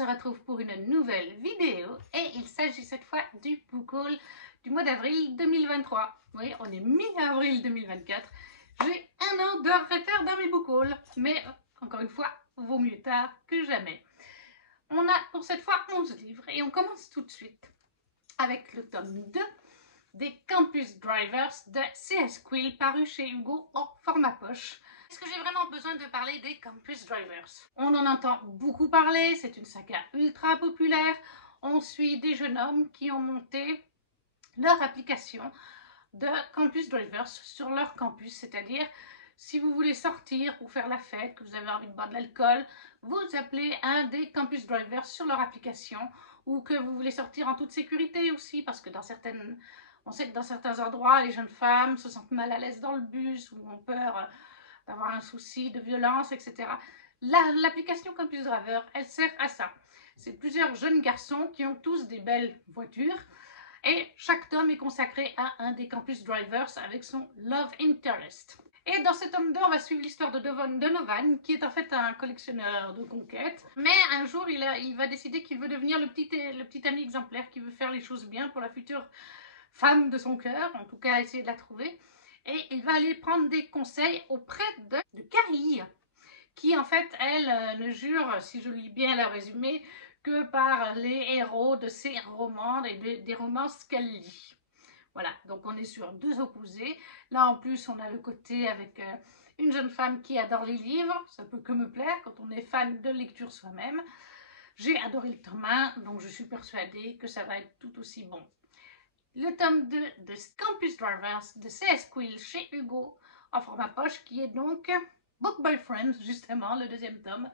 se retrouve pour une nouvelle vidéo et il s'agit cette fois du book haul du mois d'avril 2023. Oui, on est mi-avril 2024. J'ai un an de retard dans mes book hauls, mais encore une fois, vaut mieux tard que jamais. On a pour cette fois 11 livres et on commence tout de suite avec le tome 2 des Campus Drivers de C.S. Quill paru chez Hugo en format poche. Est-ce que j'ai vraiment besoin de parler des Campus Drivers? On en entend beaucoup parler, c'est une saga ultra populaire. On suit des jeunes hommes qui ont monté leur application de Campus Drivers sur leur campus, c'est-à-dire si vous voulez sortir pour faire la fête, que vous avez envie de boire de l'alcool, vous appelez un des Campus Drivers sur leur application, ou que vous voulez sortir en toute sécurité aussi, parce que on sait que dans certains endroits, les jeunes femmes se sentent mal à l'aise dans le bus ou ont peur d'avoir un souci de violence, etc. L'application Campus Driver, elle sert à ça. C'est plusieurs jeunes garçons qui ont tous des belles voitures et chaque tome est consacré à un des Campus Drivers avec son Love Interest. Et dans cet tome 2, on va suivre l'histoire de Donovan, qui est en fait un collectionneur de conquêtes. Mais un jour, il va décider qu'il veut devenir le petit ami exemplaire, qui veut faire les choses bien pour la future femme de son cœur, en tout cas essayer de la trouver. Et il va aller prendre des conseils auprès de Carrie, qui en fait, elle, ne jure, si je lis bien le résumé, que par les héros de ses romans et des romances qu'elle lit. Voilà, donc on est sur deux opposés. Là en plus, on a le côté avec une jeune femme qui adore les livres, ça peut que me plaire quand on est fan de lecture soi-même. J'ai adoré le tome 1, donc je suis persuadée que ça va être tout aussi bon. Le tome 2 de Campus Drivers de C.S. Quill chez Hugo en format poche, qui est donc Book Boyfriend, justement, le deuxième tome.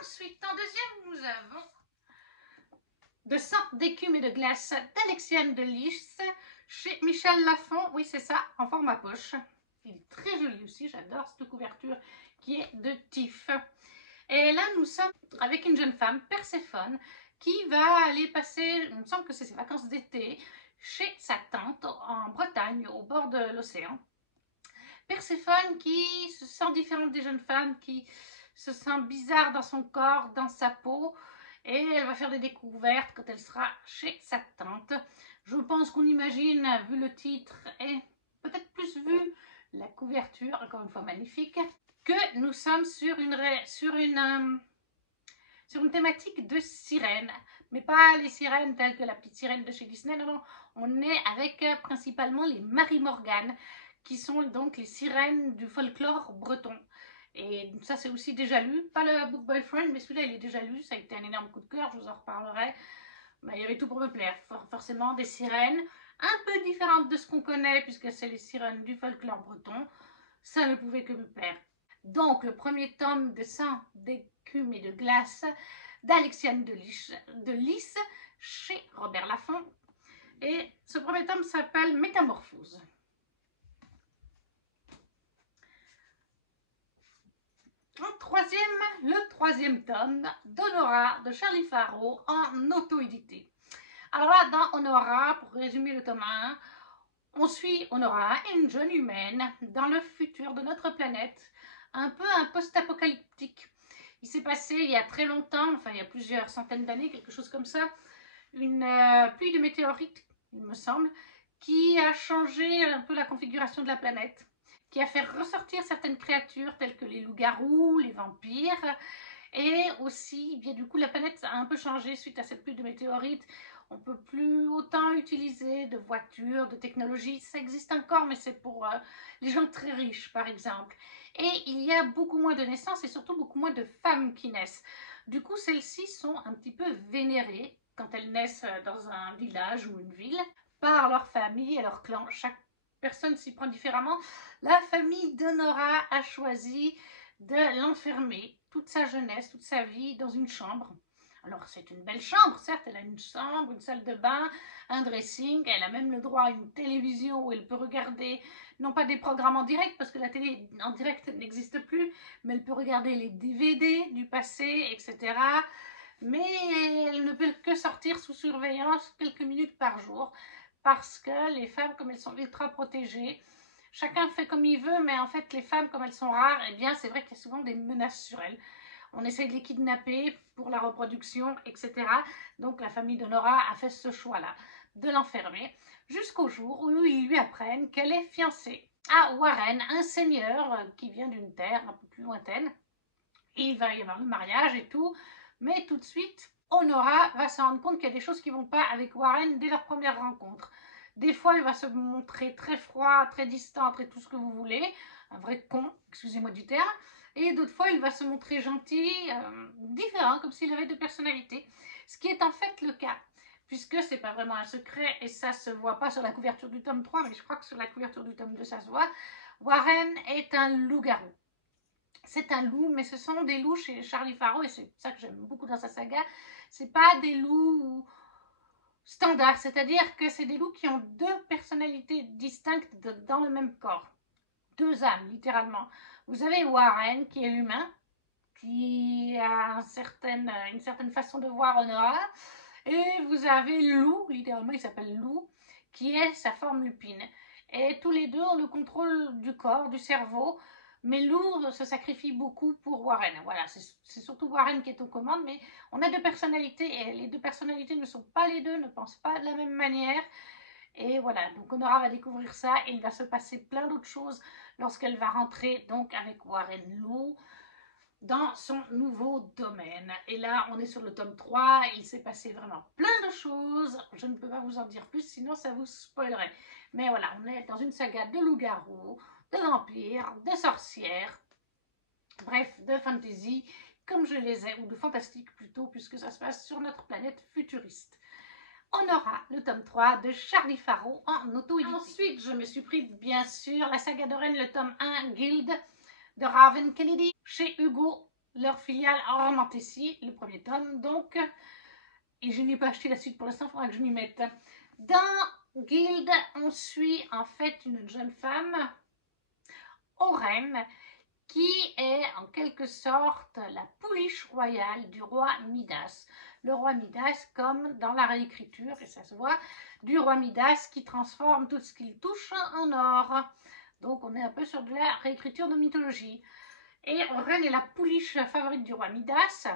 Ensuite, en deuxième, nous avons De sang, d'écume et de glace d'Alexiane de Lys chez Michel Lafon. Oui, c'est ça, en format poche. Il est très joli aussi, j'adore cette couverture qui est de Tiff. Et là, nous sommes avec une jeune femme, Perséphone, qui va aller passer, il me semble que c'est ses vacances d'été, chez sa tante en Bretagne, au bord de l'océan. Perséphone qui se sent différente des jeunes femmes, qui se sent bizarre dans son corps, dans sa peau, et elle va faire des découvertes quand elle sera chez sa tante. Je pense qu'on imagine, vu le titre et peut-être plus vu la couverture, encore une fois magnifique, que nous sommes sur une thématique de sirène, mais pas les sirènes telles que la petite sirène de chez Disney, non, non, on est avec principalement les Marie Morgane, qui sont donc les sirènes du folklore breton. Et ça, c'est aussi déjà lu, pas le Book Boyfriend, mais celui-là, il est déjà lu, ça a été un énorme coup de cœur, je vous en reparlerai. Mais il y avait tout pour me plaire, forcément des sirènes, un peu différentes de ce qu'on connaît, puisque c'est les sirènes du folklore breton, ça ne pouvait que me plaire. Donc, le premier tome de sang, d'écume et de glace d'Alexiane de Lys chez Robert Laffont. Et ce premier tome s'appelle Métamorphose. Le troisième tome d'Honora de Charlie Faro en auto-édité. Alors là, dans Honora, pour résumer le tome 1, on suit Honora, une jeune humaine, dans le futur de notre planète, un peu un post-apocalyptique. Il s'est passé il y a très longtemps, enfin il y a plusieurs centaines d'années, quelque chose comme ça, une pluie de météorites, il me semble, qui a changé un peu la configuration de la planète, qui a fait ressortir certaines créatures telles que les loups-garous, les vampires, et aussi, bien du coup, la planète a un peu changé suite à cette pluie de météorites. On ne peut plus autant utiliser de voitures, de technologies. Ça existe encore, mais c'est pour les gens très riches, par exemple. Et il y a beaucoup moins de naissances et surtout beaucoup moins de femmes qui naissent. Du coup, celles-ci sont un petit peu vénérées quand elles naissent dans un village ou une ville par leur famille et leur clan. Chaque personne s'y prend différemment. La famille d'Honora a choisi de l'enfermer toute sa jeunesse, toute sa vie dans une chambre. Alors c'est une belle chambre, certes, elle a une chambre, une salle de bain, un dressing, elle a même le droit à une télévision où elle peut regarder, non pas des programmes en direct, parce que la télé en direct n'existe plus, mais elle peut regarder les DVD du passé, etc. Mais elle ne peut que sortir sous surveillance quelques minutes par jour, parce que les femmes, comme elles sont ultra protégées, chacun fait comme il veut, mais en fait les femmes, comme elles sont rares, eh bien c'est vrai qu'il y a souvent des menaces sur elles. on essaye de les kidnapper pour la reproduction, etc. Donc la famille de Nora a fait ce choix-là, de l'enfermer, jusqu'au jour où ils lui apprennent qu'elle est fiancée à Warren, un seigneur qui vient d'une terre un peu plus lointaine. Et il va y avoir le mariage et tout, mais tout de suite, Honora va se rendre compte qu'il y a des choses qui ne vont pas avec Warren dès leur première rencontre. Des fois, il va se montrer très froid, très distant, très tout ce que vous voulez, un vrai con, excusez-moi du terme, et d'autres fois, il va se montrer gentil, différent, comme s'il avait deux personnalités, ce qui est en fait le cas, puisque c'est pas vraiment un secret, et ça se voit pas sur la couverture du tome 3, mais je crois que sur la couverture du tome 2, ça se voit. Warren est un loup-garou. C'est un loup, mais ce sont des loups chez Charlie Faro, et c'est ça que j'aime beaucoup dans sa saga. C'est pas des loups standards, c'est-à-dire que c'est des loups qui ont deux personnalités distinctes dans le même corps. Deux âmes, littéralement. Vous avez Warren, qui est humain, qui a une certaine façon de voir Honora, et vous avez Lou, littéralement il s'appelle Lou, qui est sa forme lupine. Et tous les deux ont le contrôle du corps, du cerveau, mais Lou se sacrifie beaucoup pour Warren. Voilà, c'est surtout Warren qui est aux commandes, mais on a deux personnalités, et les deux personnalités ne sont pas les deux, ne pensent pas de la même manière. Et voilà, donc Honora va découvrir ça, et il va se passer plein d'autres choses lorsqu'elle va rentrer donc avec Warren Lou dans son nouveau domaine. Et là, on est sur le tome 3, il s'est passé vraiment plein de choses, je ne peux pas vous en dire plus, sinon ça vous spoilerait. Mais voilà, on est dans une saga de loups-garous, de vampires, de sorcières, bref, de fantasy, comme je les ai, ou de fantastique plutôt, puisque ça se passe sur notre planète futuriste. On aura le tome 3 de Charlie Faro en auto-édité. Ensuite, je me suis pris, bien sûr, la saga de Rennes, le tome 1, Guild, de Raven Kennedy, chez Hugo, leur filiale en Romantécie, le premier tome, donc, et je n'ai pas acheté la suite pour l'instant, il faudra que je m'y mette. Dans Guild, on suit en fait une jeune femme, Oren, qui est en quelque sorte la pouliche royale du roi Midas. Le roi Midas, comme dans la réécriture, et ça se voit, du roi Midas qui transforme tout ce qu'il touche en or. Donc on est un peu sur de la réécriture de mythologie. Et Oren est la pouliche favorite du roi Midas.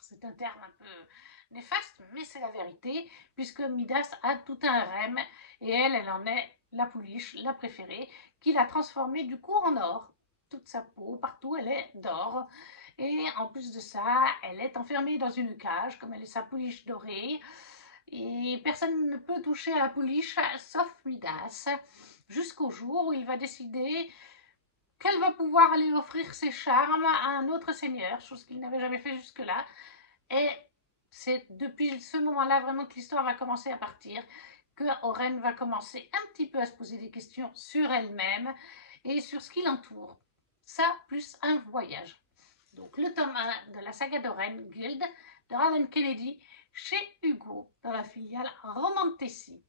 C'est un terme un peu néfaste, mais c'est la vérité, puisque Midas a tout un harem, et elle en est la pouliche, la préférée, qui l'a transformée du coup en or. Toute sa peau, partout, elle est d'or. Et en plus de ça, elle est enfermée dans une cage, comme elle est sa pouliche dorée. Et personne ne peut toucher à la pouliche, sauf Midas, jusqu'au jour où il va décider qu'elle va pouvoir aller offrir ses charmes à un autre seigneur, chose qu'il n'avait jamais fait jusque-là. Et c'est depuis ce moment-là vraiment que l'histoire va commencer à partir, que Oren va commencer un petit peu à se poser des questions sur elle-même et sur ce qui l'entoure. Ça, plus un voyage. Donc le tome 1 de la saga d'Oren, Guild, de Raven Kennedy, chez Hugo, dans la filiale Romantécie.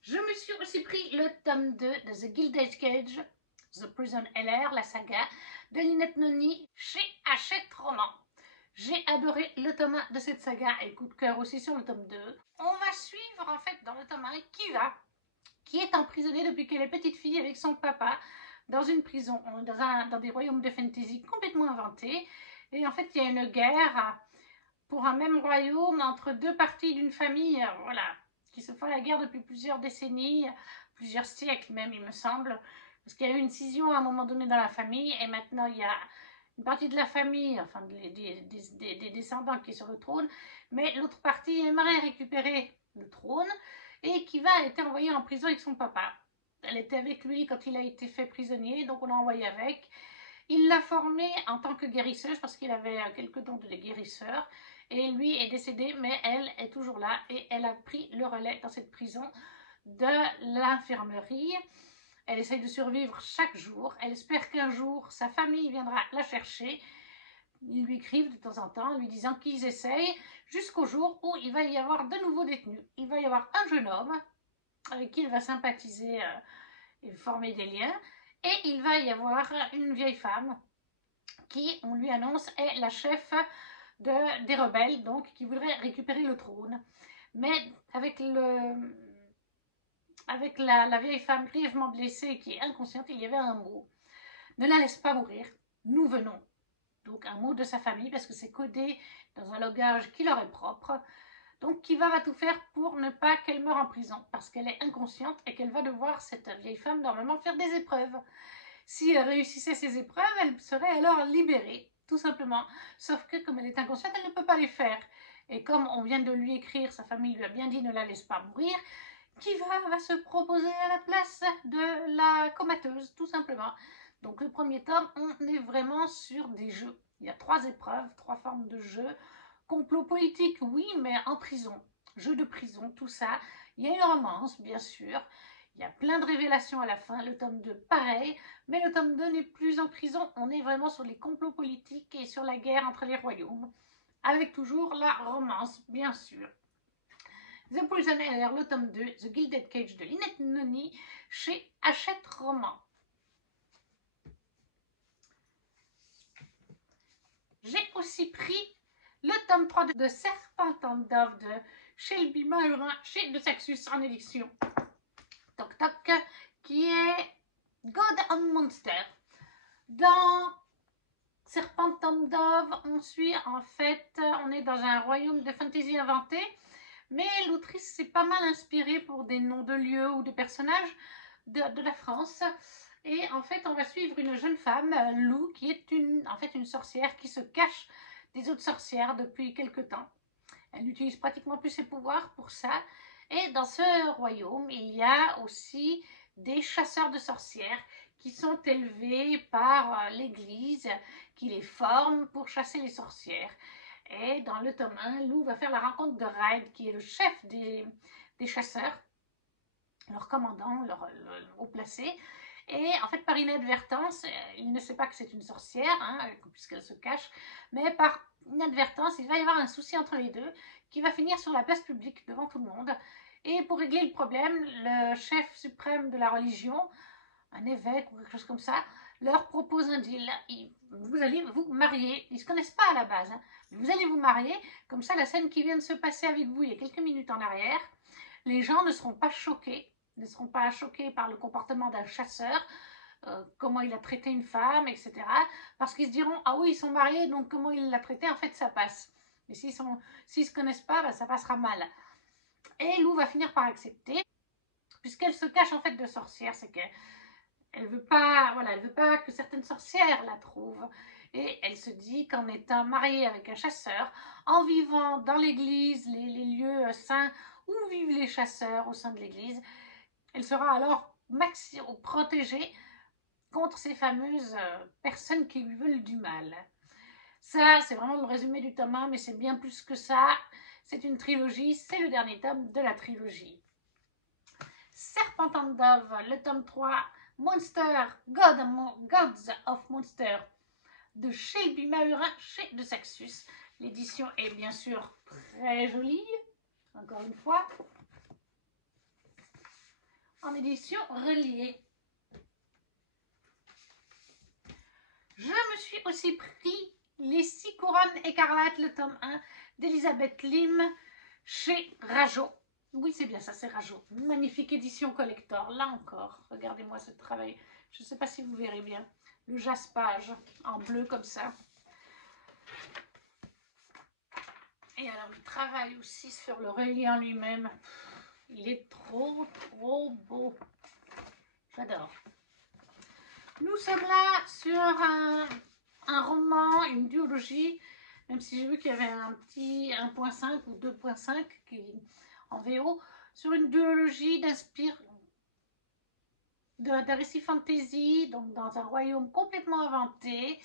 Je me suis aussi pris le tome 2 de The Gilded Cage, The Prison LR, la saga de Lynette Noni chez Hachette Roman. J'ai adoré le tome 1 de cette saga et coup de cœur aussi sur le tome 2. On va suivre en fait dans le tome 1 Kiva, qui est emprisonnée depuis qu'elle est petite fille avec son papa dans une prison, dans des royaumes de fantasy complètement inventés. Et en fait, il y a une guerre pour un même royaume entre deux parties d'une famille, voilà, qui se font la guerre depuis plusieurs décennies, plusieurs siècles même, il me semble, parce qu'il y a eu une scission à un moment donné dans la famille, et maintenant il y a une partie de la famille, enfin des descendants qui est sur le trône, mais l'autre partie aimerait récupérer le trône, et Kiva a été envoyée en prison avec son papa. Elle était avec lui quand il a été fait prisonnier, donc on l'a envoyé avec. Il l'a formée en tant que guérisseuse, parce qu'il avait quelques dons de guérisseur, et lui est décédé, mais elle est toujours là et elle a pris le relais dans cette prison de l'infirmerie. Elle essaye de survivre chaque jour. Elle espère qu'un jour, sa famille viendra la chercher. Ils lui écrivent de temps en temps, lui disant qu'ils essayent, jusqu'au jour où il va y avoir de nouveaux détenus. Il va y avoir un jeune homme avec qui il va sympathiser et former des liens. Et il va y avoir une vieille femme qui, on lui annonce, est la chef des rebelles, donc, qui voudraient récupérer le trône. Mais avec la vieille femme grièvement blessée qui est inconsciente, il y avait un mot. Ne la laisse pas mourir, nous venons. Donc un mot de sa famille, parce que c'est codé dans un langage qui leur est propre. Donc Kiva va tout faire pour ne pas qu'elle meure en prison, parce qu'elle est inconsciente et qu'elle va devoir, cette vieille femme, normalement faire des épreuves. Si elle réussissait ces épreuves, elle serait alors libérée, tout simplement. Sauf que comme elle est inconsciente, elle ne peut pas les faire. Et comme on vient de lui écrire, sa famille lui a bien dit ne la laisse pas mourir, Kiva va se proposer à la place de la comateuse, tout simplement. Donc le premier tome, on est vraiment sur des jeux. Il y a 3 épreuves, 3 formes de jeux. Complot politique, oui, mais en prison. Jeu de prison, tout ça. Il y a une romance, bien sûr. Il y a plein de révélations à la fin. Le tome 2, pareil. Mais le tome 2 n'est plus en prison. On est vraiment sur les complots politiques et sur la guerre entre les royaumes. Avec toujours la romance, bien sûr. The Prisoner, le tome 2, The Gilded Cage de Lynette Noni, chez Hachette Roman. J'ai aussi pris le tome 3 de Serpentine Dove de Shelby Mahurin chez De Saxus en édition Toc Toc, qui est God and Monster. Dans Serpentine Dove, on suit en fait, on est dans un royaume de fantasy inventé, mais l'autrice s'est pas mal inspirée pour des noms de lieux ou de personnages de la France. Et en fait, on va suivre une jeune femme, Lou, qui est en fait une sorcière qui se cache des autres sorcières depuis quelque temps. Elle n'utilise pratiquement plus ses pouvoirs pour ça. Et dans ce royaume, il y a aussi des chasseurs de sorcières qui sont élevés par l'église, qui les forme pour chasser les sorcières. Et dans le tome 1, Lou va faire la rencontre de Raid, qui est le chef des chasseurs, leur commandant, leur haut placé. Et en fait, par inadvertance, il ne sait pas que c'est une sorcière, hein, puisqu'elle se cache, mais par inadvertance, il va y avoir un souci entre les deux qui va finir sur la place publique devant tout le monde. Et pour régler le problème, le chef suprême de la religion, un évêque ou quelque chose comme ça, leur propose un deal. Vous allez vous marier. Ils ne se connaissent pas à la base, hein, mais vous allez vous marier. Comme ça, la scène qui vient de se passer avec vous il y a quelques minutes en arrière, les gens ne seront pas choqués par le comportement d'un chasseur, comment il a traité une femme, etc. Parce qu'ils se diront, ah oui, ils sont mariés, donc comment il l'a traité, en fait, ça passe. Mais s'ils se connaissent pas, ben, ça passera mal. Et Lou va finir par accepter, puisqu'elle se cache en fait de sorcière, c'est qu'elle veut pas, voilà, elle veut pas que certaines sorcières la trouvent. Et elle se dit qu'en étant mariée avec un chasseur, en vivant dans l'église, les lieux saints où vivent les chasseurs au sein de l'église, elle sera alors protégée contre ces fameuses personnes qui lui veulent du mal. Ça, c'est vraiment le résumé du tome 1, mais c'est bien plus que ça. C'est une trilogie, c'est le dernier tome de la trilogie. Serpentine Dove, le tome 3, Monster, Gods of Monster, de Shelby Mahurin chez De Saxus. L'édition est bien sûr très jolie, encore une fois, en édition reliée. Je me suis aussi pris Les 6 couronnes écarlates, le tome 1 d'Elisabeth Lim chez Rajo. Oui, c'est bien ça, c'est Rajo. Magnifique édition collector. Là encore, regardez-moi ce travail. Je ne sais pas si vous verrez bien. Le jaspage en bleu comme ça. Et alors, il travaille aussi sur le relief en lui-même. Il est trop beau. J'adore. Nous sommes là sur un roman, une duologie, même si j'ai vu qu'il y avait un petit 1.5 ou 2.5 en VO, sur une duologie d'un récit fantasy, donc dans un royaume complètement inventé,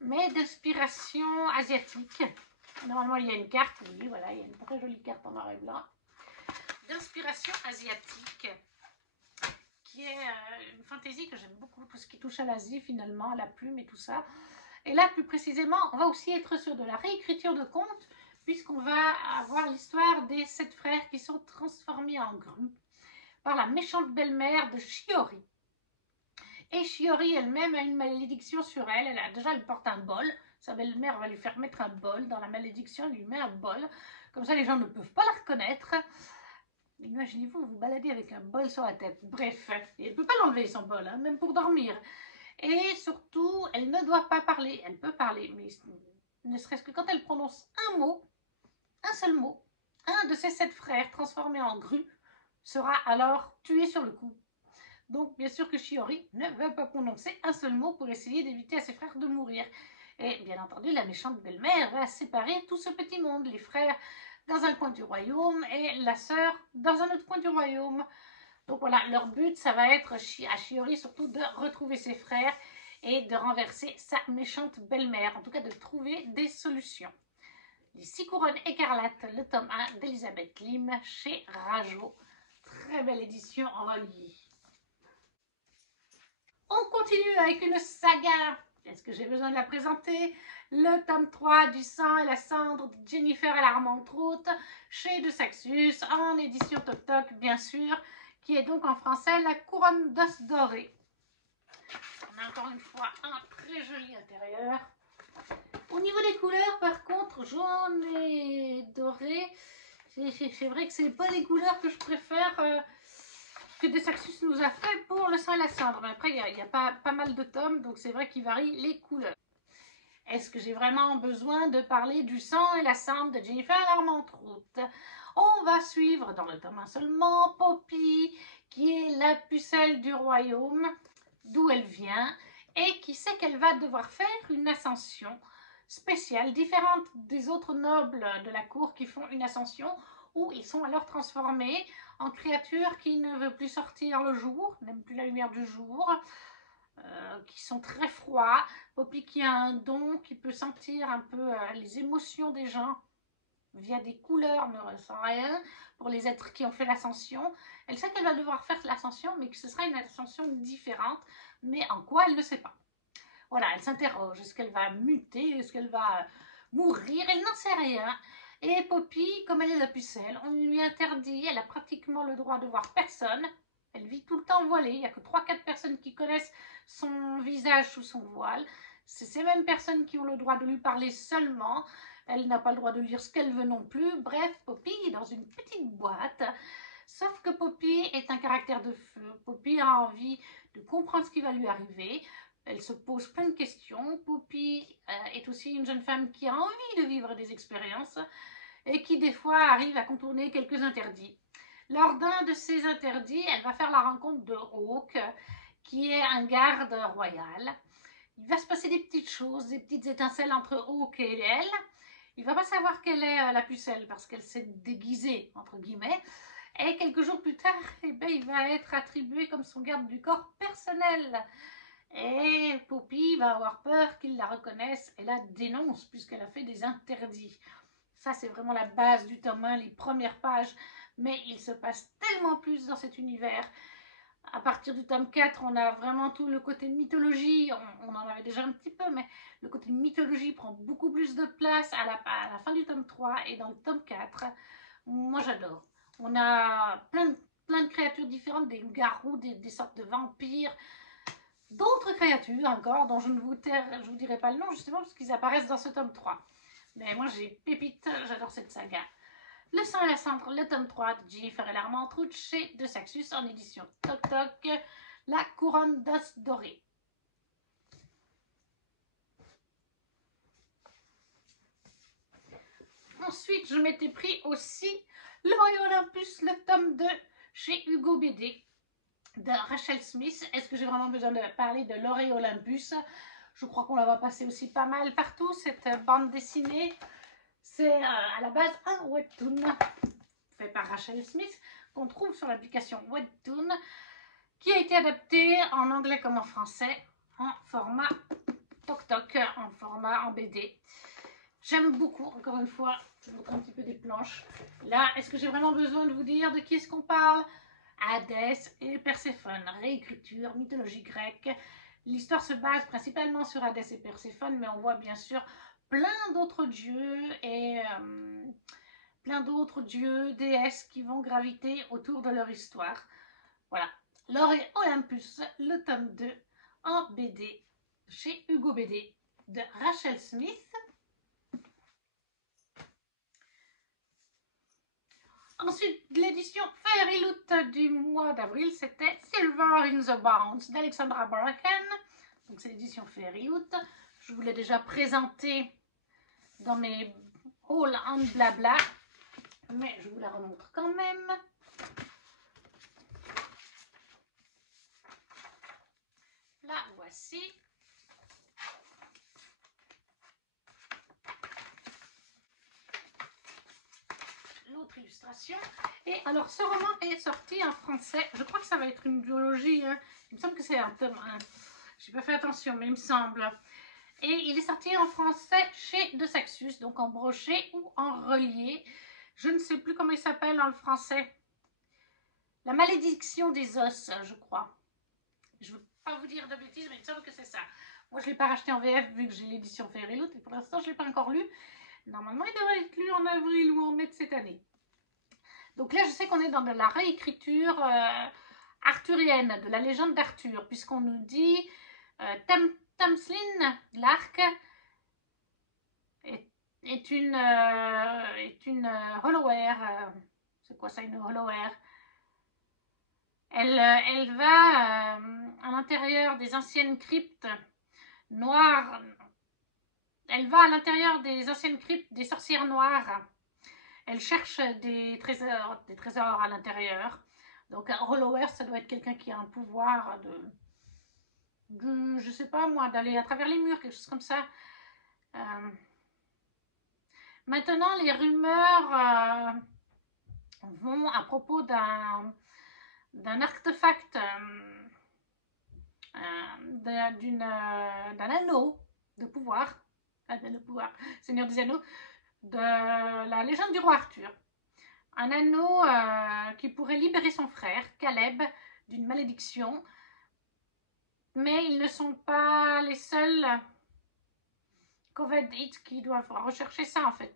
mais d'inspiration asiatique. Normalement, il y a une carte, oui, voilà, il y a une très jolie carte en noir et blanc, d'inspiration asiatique, qui est une fantaisie que j'aime beaucoup, tout ce qui touche à l'Asie finalement, à la plume et tout ça. Et là, plus précisément, on va aussi être sur de la réécriture de contes, puisqu'on va avoir l'histoire des 7 frères qui sont transformés en grues par la méchante belle-mère de Shiori. Et Shiori elle-même a une malédiction sur elle. Elle porte un bol. Sa belle-mère va lui faire mettre un bol. Dans la malédiction, elle lui met un bol. Comme ça, les gens ne peuvent pas la reconnaître. Imaginez-vous, vous baladez avec un bol sur la tête. Bref, elle ne peut pas l'enlever son bol, hein, même pour dormir. Et surtout, elle ne doit pas parler. Elle peut parler, mais ne serait-ce que quand elle prononce un mot, un seul mot, un de ses 7 frères transformé en grue sera alors tué sur le coup. Donc, bien sûr que Shiori ne veut pas prononcer un seul mot pour essayer d'éviter à ses frères de mourir. Et bien entendu, la méchante belle-mère va séparer tout ce petit monde, les frères dans un coin du royaume et la sœur dans un autre coin du royaume. Donc voilà, leur but, ça va être à Shiori surtout de retrouver ses frères et de renverser sa méchante belle-mère, en tout cas de trouver des solutions. Les 6 couronnes écarlates, le tome 1 d'Elisabeth Lim chez Rajo. Très belle édition en relié. On continue avec une saga. Est-ce que j'ai besoin de la présenter? Le tome 3 du sang et la cendre de Jennifer et l'Armentrout chez De Saxus en édition Toc Toc, bien sûr, qui est donc en français La couronne d'os doré. On a encore une fois un très joli intérieur. Au niveau des couleurs, par contre, jaune et doré, c'est vrai que ce n'est pas les couleurs que je préfère que De Saxus nous a fait pour le sang et la cendre. Mais après, il y a pas mal de tomes, donc c'est vrai qu'il varie les couleurs. Est-ce que j'ai vraiment besoin de parler du sang et la cendre de Jennifer l'Armentrout? On va suivre dans le tome 1 seulement Poppy, qui est la pucelle du royaume, d'où elle vient, et qui sait qu'elle va devoir faire une ascension spéciale, différente des autres nobles de la cour qui font une ascension, où ils sont alors transformés en créatures qui ne veulent plus sortir le jour, n'aiment plus la lumière du jour, qui sont très froids. Poppy qui a un don, qui peut sentir un peu les émotions des gens via des couleurs, ne ressent rien. Pour les êtres qui ont fait l'ascension, elle sait qu'elle va devoir faire l'ascension, mais que ce sera une ascension différente, mais en quoi elle ne sait pas. Voilà, elle s'interroge, est-ce qu'elle va muter, est-ce qu'elle va mourir, elle n'en sait rien. Et Poppy, comme elle est la pucelle, on lui interdit, elle a pratiquement le droit de voir personne. Elle vit tout le temps voilée, il n'y a que 3-4 personnes qui connaissent son visage sous son voile. C'est ces mêmes personnes qui ont le droit de lui parler seulement. Elle n'a pas le droit de lire ce qu'elle veut non plus. Bref, Poppy est dans une petite boîte. Sauf que Poppy est un caractère de feu. Poppy a envie de comprendre ce qui va lui arriver. Elle se pose plein de questions. Poppy est aussi une jeune femme qui a envie de vivre des expériences et qui des fois arrive à contourner quelques interdits. Lors d'un de ces interdits, elle va faire la rencontre de Hawk, qui est un garde royal. Il va se passer des petites choses, des petites étincelles entre Hawk et elle. Il ne va pas savoir qu'elle est la pucelle parce qu'elle s'est déguisée, entre guillemets. Et quelques jours plus tard, eh ben, il va être attribué comme son garde du corps personnel. Et Poppy va avoir peur qu'il la reconnaisse et la dénonce puisqu'elle a fait des interdits. Ça, c'est vraiment la base du tome 1, les premières pages. Mais il se passe tellement plus dans cet univers. À partir du tome 4, on a vraiment tout le côté mythologie. On en avait déjà un petit peu, mais le côté mythologie prend beaucoup plus de place à la fin du tome 3 et dans le tome 4. Moi, j'adore. On a plein de créatures différentes, des loups-garous, des sortes de vampires, d'autres créatures encore dont je ne vous dirai pas le nom justement parce qu'ils apparaissent dans ce tome 3. Mais moi, j'ai pépite, j'adore cette saga. Le sang et la cendre, le tome 3 de Jennifer et l'Armentrout chez De Saxus en édition Toc Toc, la couronne d'os doré. Ensuite, je m'étais pris aussi L'Orée Olympus, le tome 2 chez Hugo BD de Rachel Smith. Est-ce que j'ai vraiment besoin de parler de L'Orée Olympus? Je crois qu'on la va passer aussi pas mal partout, cette bande dessinée. C'est à la base un webtoon fait par Rachel Smith qu'on trouve sur l'application Webtoon qui a été adapté en anglais comme en français en format Toc Toc, en BD. J'aime beaucoup, encore une fois, je vous montre un petit peu des planches. Là, est-ce que j'ai vraiment besoin de vous dire de qui est-ce qu'on parle? Hadès et Perséphone, réécriture, mythologie grecque. L'histoire se base principalement sur Hadès et Perséphone, mais on voit bien sûr plein d'autres dieux et plein d'autres dieux, déesses qui vont graviter autour de leur histoire. Voilà, L'Orée Olympus, le tome 2 en BD chez Hugo BD de Rachel Smith. Ensuite, l'édition Fairy Loot du mois d'avril, c'était Silver in the Bounds d'Alexandra Bracken. Donc c'est l'édition Fairyloot. Je vous l'ai déjà présenté dans mes hauls en blabla, mais je vous la remontre quand même. La voici. L'autre illustration. Et alors ce roman est sorti en français. Je crois que ça va être une duologie. Hein. Il me semble que c'est un tome 1. Je n'ai pas fait attention, mais il me semble. Et il est sorti en français chez De Saxus, donc en brochet ou en relié. Je ne sais plus comment il s'appelle en français. La malédiction des os, je crois. Je ne veux pas vous dire de bêtises, mais il me semble que c'est ça. Moi, je ne l'ai pas racheté en VF vu que j'ai l'édition Fairyloot. Et pour l'instant, je ne l'ai pas encore lu. Normalement, il devrait être lu en avril ou en mai de cette année. Donc là, je sais qu'on est dans de la réécriture arthurienne, de la légende d'Arthur, puisqu'on nous dit Tamlin, l'arc, est une Hollower. C'est quoi ça, une Hollower? Elle va à l'intérieur des anciennes cryptes noires. Elle va à l'intérieur des anciennes cryptes des sorcières noires. Elle cherche des trésors à l'intérieur. Donc un Hollower, ça doit être quelqu'un qui a un pouvoir je sais pas moi, d'aller à travers les murs, quelque chose comme ça. Maintenant, les rumeurs vont à propos d'un artefact, d'un anneau de pouvoir, Seigneur des Anneaux, de la légende du roi Arthur. Un anneau qui pourrait libérer son frère, Caleb, d'une malédiction. Mais ils ne sont pas les seuls Covedite qui doivent rechercher ça en fait.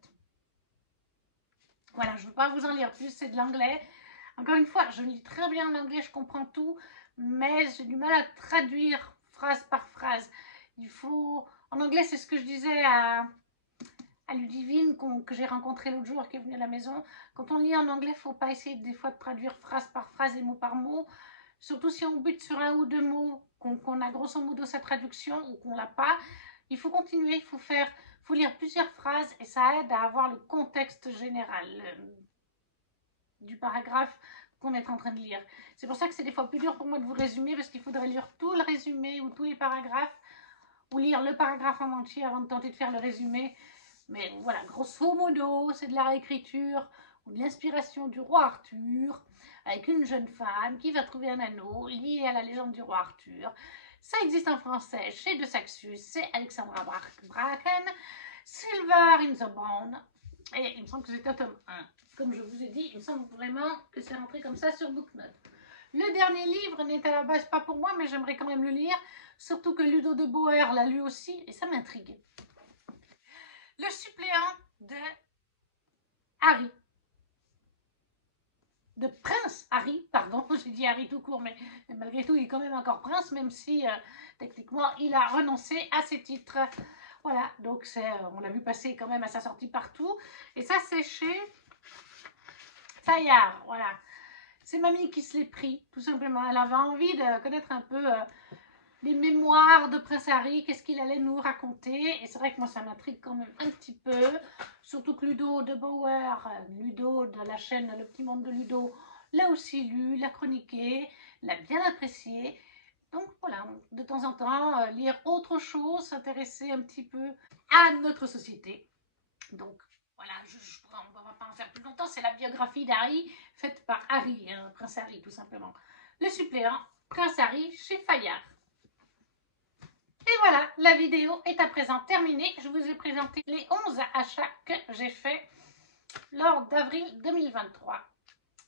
Voilà, je ne veux pas vous en lire plus, c'est de l'anglais. Encore une fois, je lis très bien en anglais, je comprends tout, mais j'ai du mal à traduire phrase par phrase. Il faut... En anglais, c'est ce que je disais à Ludivine, que j'ai rencontré l'autre jour, qui est venue à la maison. Quand on lit en anglais, il ne faut pas essayer des fois de traduire phrase par phrase et mot par mot. Surtout si on bute sur un ou deux mots, qu'on a grosso modo sa traduction ou qu'on ne l'a pas. Il faut continuer, il faut lire plusieurs phrases et ça aide à avoir le contexte général du paragraphe qu'on est en train de lire. C'est pour ça que c'est des fois plus dur pour moi de vous résumer parce qu'il faudrait lire tout le résumé ou tous les paragraphes ou lire le paragraphe en entier avant de tenter de faire le résumé. Mais voilà, grosso modo, c'est de la réécriture ou de l'inspiration du roi Arthur avec une jeune femme qui va trouver un anneau lié à la légende du roi Arthur. Ça existe en français chez De Saxus, c'est Alexandra Bracken, Silver in the Brown, et il me semble que c'est un tome 1. Comme je vous ai dit, il me semble vraiment que c'est rentré comme ça sur Booknote. Le dernier livre n'est à la base pas pour moi, mais j'aimerais quand même le lire, surtout que Ludo de Boer l'a lu aussi, et ça m'intrigue. Le suppléant de Harry. De Prince Harry, pardon, j'ai dit Harry tout court, mais malgré tout, il est quand même encore prince, même si, techniquement, il a renoncé à ses titres. Voilà, donc on l'a vu passer quand même à sa sortie partout. Et ça, c'est chez Fayard, voilà. C'est mamie qui se l'est pris, tout simplement. Elle avait envie de connaître un peu les mémoires de Prince Harry, qu'est-ce qu'il allait nous raconter. Et c'est vrai que moi, ça m'intrigue quand même un petit peu. Surtout que Ludo de Boer, Ludo de la chaîne Le Petit Monde de Ludo, l'a aussi lu, l'a chroniqué, l'a bien apprécié. Donc voilà, de temps en temps, lire autre chose, s'intéresser un petit peu à notre société. Donc voilà, on ne va pas en faire plus longtemps, c'est la biographie d'Harry, faite par Harry, Prince Harry tout simplement. Le suppléant, Prince Harry chez Fayard. Et voilà, la vidéo est à présent terminée. Je vous ai présenté les 11 achats que j'ai faits lors d'avril 2023.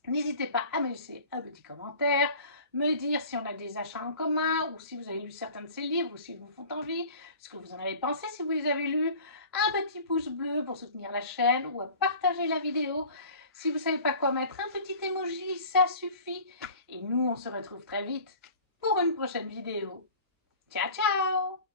N'hésitez pas à me laisser un petit commentaire, me dire si on a des achats en commun ou si vous avez lu certains de ces livres ou s'ils vous font envie, ce que vous en avez pensé si vous les avez lus, un petit pouce bleu pour soutenir la chaîne ou à partager la vidéo. Si vous ne savez pas quoi mettre, un petit emoji, ça suffit. Et nous, on se retrouve très vite pour une prochaine vidéo. Ciao, ciao!